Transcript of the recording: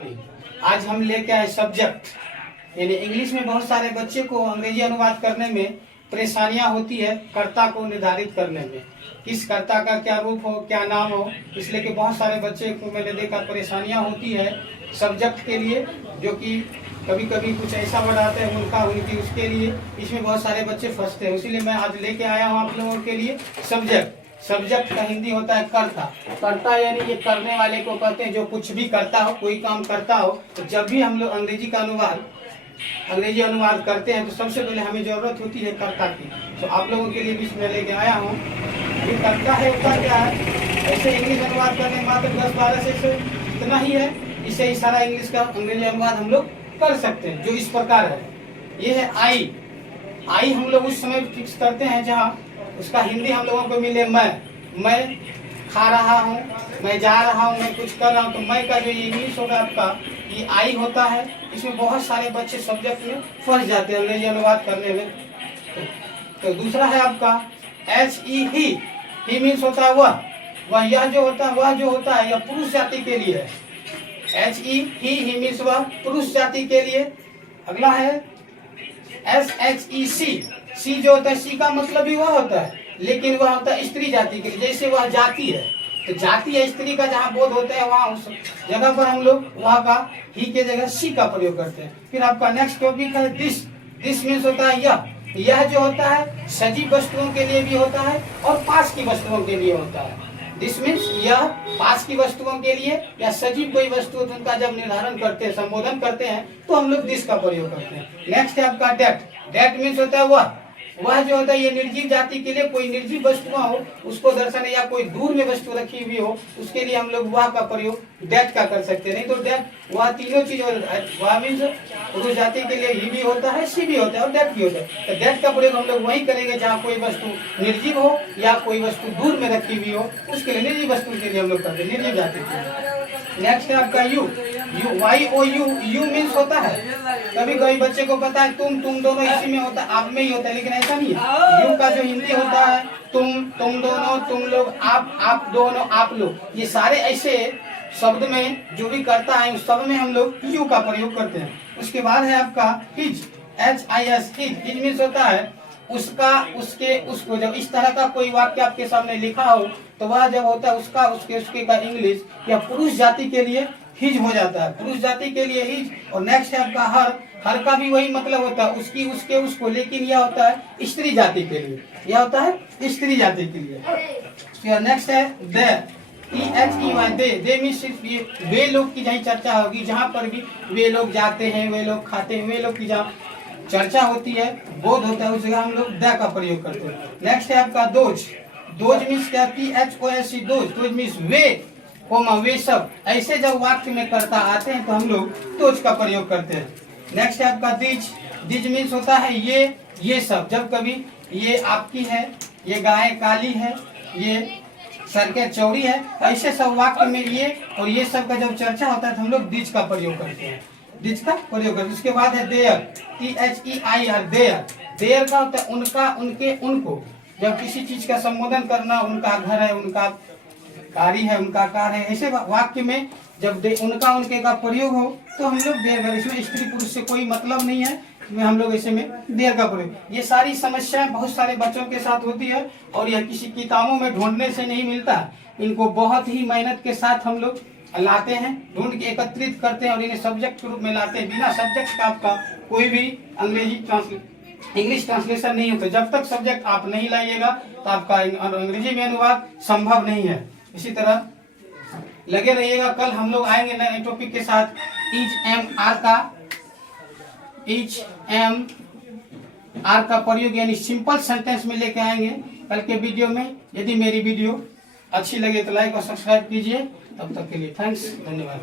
आज हम लेके आए सब्जेक्ट, यानी इंग्लिश में बहुत सारे बच्चे को अंग्रेजी अनुवाद करने में परेशानियां होती है कर्ता को निर्धारित करने में, किस कर्ता का क्या रूप हो, क्या नाम हो। इसलिए कि बहुत सारे बच्चे को मैंने देखा परेशानियां होती है सब्जेक्ट के लिए, जो कि कभी कभी कुछ ऐसा वर्ड आते हैं उनका उनकी उसके लिए, इसमें बहुत सारे बच्चे फंसते हैं। इसीलिए मैं आज लेके आया हूँ आप लोगों के लिए सब्जेक्ट। सब्जेक्ट का हिंदी होता है कर्ता। कर्ता यानी ये करने वाले को कहते हैं, जो कुछ भी करता हो, कोई काम करता हो। तो जब भी हम लोग अंग्रेजी अनुवाद करते हैं तो सबसे पहले हमें जरूरत होती है कर्ता की। तो आप लोगों के लिए भी मैं लेके आया हूँ। ये कर्ता है, होता क्या है, ऐसे इंग्लिश अनुवाद करने मात्र 10-12 से इतना ही है। इससे ही सारा इंग्लिश का अंग्रेजी अनुवाद हम लोग कर सकते हैं, जो इस प्रकार है। ये है आई हम लोग उस समय फिक्स करते हैं जहाँ उसका हिंदी हम लोगों को मिले मैं खा रहा हूँ, मैं जा रहा हूँ, मैं कुछ कर रहा हूँ। तो मैं का जो इंग्लिश होगा आपका, ये आई होता है। इसमें बहुत सारे बच्चे सब्जेक्ट में फंस जाते हैं अंग्रेजी अनुवाद करने में। तो दूसरा है आपका ही मीन्स होता है वह यह जो होता है यह पुरुष जाति के लिए है। ही मीन्स वह पुरुष जाति के लिए। अगला है सी जो होता है, सी का मतलब भी वह होता है, लेकिन वह होता है स्त्री जाति के लिए। जैसे वह जाति है, तो जाति या स्त्री का जहाँ बोध होता है वहाँ उस जगह पर हम लोग वहाँ का ही के जगह सी का प्रयोग करते हैं। फिर आपका नेक्स्ट टॉपिक है दिस मीन्स होता है यह जो होता है सजीव वस्तुओं के लिए भी होता है और पास की वस्तुओं के लिए होता है। दिस मीन्स यह पास की वस्तुओं के लिए या सजीव कोई वस्तु उनका जब निर्धारण करते हैं, संबोधन करते हैं, तो हम लोग दिस का प्रयोग करते हैं। नेक्स्ट है आपका डेट मीन्स होता है वह जो होता है ये निर्जीव जाति के लिए, कोई निर्जीव वस्तुआं हो उसको दर्शन, या कोई दूर में वस्तु रखी हुई हो उसके लिए हम लोग वह का प्रयोग डेट का कर सकते हैं। नहीं तो डेट वह तीनों चीज, वह मीन्स पुरुष जाति के लिए ही भी होता है, सी भी होता है और डेट भी होता है। तो डेट का प्रयोग हम लोग वही करेंगे जहाँ कोई वस्तु निर्जीव हो या कोई वस्तु दूर में रखी हुई हो, उसके लिए निर्जीव वस्तु के लिए हम लोग करते हैं, निर्जीव जाति के लिए। नेक्स्ट है आपका यू मीन्स होता है, कभी कभी बच्चे को पता है तुम दोनों इसी में होता है, आप में ही होता है, लेकिन ऐसा नहीं है। यू का जो हिंदी होता है तुम दोनों, तुम लोग, आप दोनों, आप लोग, ये सारे ऐसे शब्द में जो भी करता है उस सब में हम लोग यू का प्रयोग करते हैं। उसके बाद है आपका हिज मीन्स होता है उसका, उसके, उसको। जब इस तरह का कोई वाक्य आपके सामने लिखा हो तो वह जब होता है उसका, उसके का इंग्लिश या पुरुष जाति के लिए हिज हो जाता है, पुरुष जाति के लिए हिज। और नेक्स्ट है आपका हर का भी वही मतलब होता है, उसकी, उसके, उसको, लेकिन यह होता है स्त्री जाति के लिए, यह होता है स्त्री जाति के लिए। नेक्स्ट है दे मीन्स सिर्फ ये वे लोग की जहाँ चर्चा होगी, जहाँ पर भी वे लोग जाते हैं, वे लोग खाते हैं, वे लोग की जहाँ चर्चा होती है, बोध होता है, उस जगह हम लोग द का प्रयोग करते हैं। नेक्स्ट है आपका दोज मीन्स क्या, PHOSE दोज मीन्स वे सब। ऐसे जब वाक्य में कर्ता आते हैं तो हम लोग दोज का प्रयोग करते हैं। नेक्स्ट है आपका दिज मीन्स होता है ये सब। जब कभी ये आपकी है, ये गाय काली है, ये सड़कें चौड़ी है, ऐसे सब वाक्य में ये और ये सब का जब चर्चा होता है तो हम लोग दिज का प्रयोग करते हैं, दिज का प्रयोग करते हैं। उसके बाद है देयर, THEIR देयर का होता है उनका, उनके, उनको। जब किसी चीज का संबोधन करना, उनका घर है, उनका गाड़ी है, उनका कार है, ऐसे वाक्य में जब उनका, उनके का प्रयोग हो तो हम लोग देयर। इसमें स्त्री पुरुष से कोई मतलब नहीं है, हम लोग ऐसे में देयर का प्रयोग। ये सारी समस्याएं बहुत सारे बच्चों के साथ होती है और यह किसी किताबों में ढूंढने से नहीं मिलता। इनको बहुत ही मेहनत के साथ हम लोग लाते हैं, ढूंढ के एकत्रित करते हैं और इन्हें सब्जेक्ट के रूप में लाते हैं। बिना सब्जेक्ट का आपका कोई भी इंग्लिश ट्रांसलेशन नहीं होता। जब तक सब्जेक्ट आप नहीं लाइएगा तो आपका अंग्रेजी में अनुवाद संभव नहीं है। इसी तरह लगे रहिएगा, कल हम लोग आएंगे नए टॉपिक के साथ। ईच एम आर का प्रयोग यानी सिंपल सेंटेंस में लेके आएंगे कल के वीडियो में। यदि मेरी वीडियो अच्छी लगे तो लाइक और सब्सक्राइब कीजिए। तब तक के लिए थैंक्स, धन्यवाद।